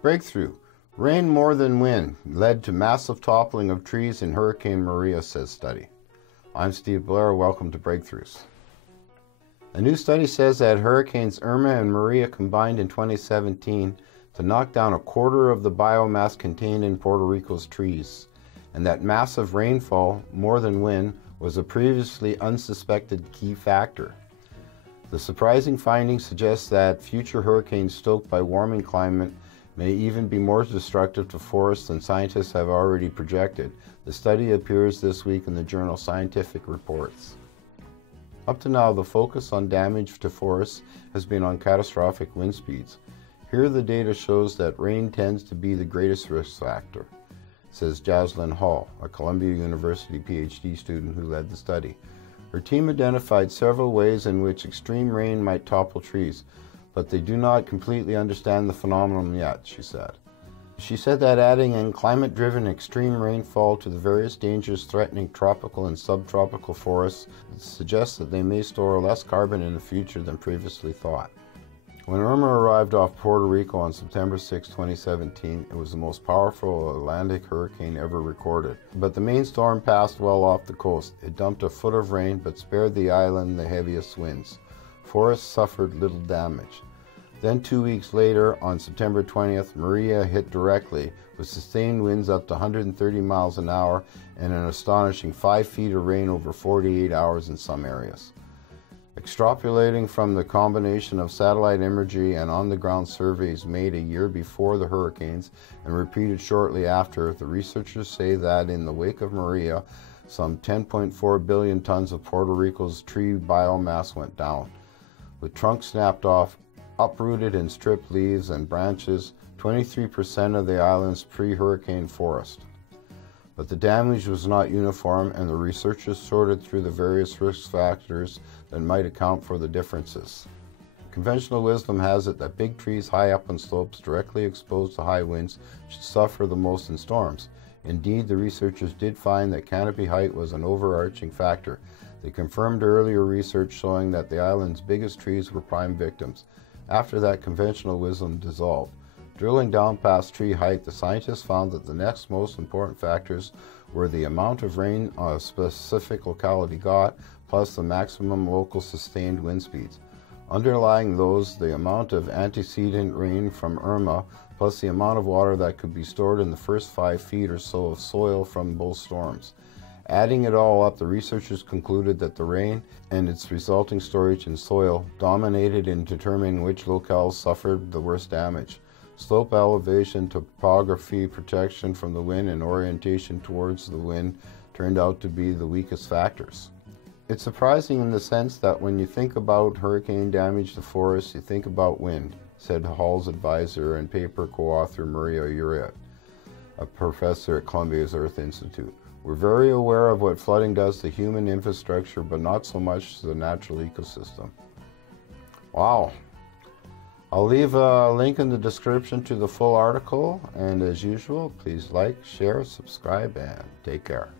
Breakthrough. Rain more than wind led to massive toppling of trees in Hurricane Maria, says study. I'm Steve Blair. Welcome to Breakthroughs. A new study says that Hurricanes Irma and Maria combined in 2017 to knock down a quarter of the biomass contained in Puerto Rico's trees, and that massive rainfall, more than wind, was a previously unsuspected key factor. The surprising findings suggest that future hurricanes stoked by warming climate may even be more destructive to forests than scientists have already projected. The study appears this week in the journal Scientific Reports. Up to now, the focus on damage to forests has been on catastrophic wind speeds. Here the data shows that rain tends to be the greatest risk factor, says Jaslyn Hall, a Columbia University PhD student who led the study. Her team identified several ways in which extreme rain might topple trees, but they do not completely understand the phenomenon yet, she said. She said that adding in climate-driven extreme rainfall to the various dangers threatening tropical and subtropical forests suggests that they may store less carbon in the future than previously thought. When Irma arrived off Puerto Rico on September 6, 2017, it was the most powerful Atlantic hurricane ever recorded. But the main storm passed well off the coast. It dumped a foot of rain but spared the island the heaviest winds. Forests suffered little damage. Then 2 weeks later, on September 20th, Maria hit directly with sustained winds up to 130 miles an hour and an astonishing 5 feet of rain over 48 hours in some areas. Extrapolating from the combination of satellite imagery and on-the-ground surveys made a year before the hurricanes and repeated shortly after, the researchers say that in the wake of Maria, some 10.4 billion tons of Puerto Rico's tree biomass went down, with trunks snapped off, uprooted and stripped leaves and branches, 23% of the island's pre-hurricane forest. But the damage was not uniform, and the researchers sorted through the various risk factors that might account for the differences. Conventional wisdom has it that big trees high up on slopes directly exposed to high winds should suffer the most in storms. Indeed, the researchers did find that canopy height was an overarching factor. They confirmed earlier research showing that the island's biggest trees were prime victims. After that, conventional wisdom dissolved. Drilling down past tree height, the scientists found that the next most important factors were the amount of rain a specific locality got, plus the maximum local sustained wind speeds. Underlying those, the amount of antecedent rain from Irma, plus the amount of water that could be stored in the first 5 feet or so of soil from both storms. Adding it all up, the researchers concluded that the rain and its resulting storage in soil dominated in determining which locales suffered the worst damage. Slope elevation, topography, protection from the wind, and orientation towards the wind turned out to be the weakest factors. It's surprising in the sense that when you think about hurricane damage to forests, you think about wind, said Hall's advisor and paper co-author Maria Uriet, a professor at Columbia's Earth Institute. We're very aware of what flooding does to human infrastructure, but not so much to the natural ecosystem. Wow. I'll leave a link in the description to the full article, and as usual, please like, share, subscribe, and take care.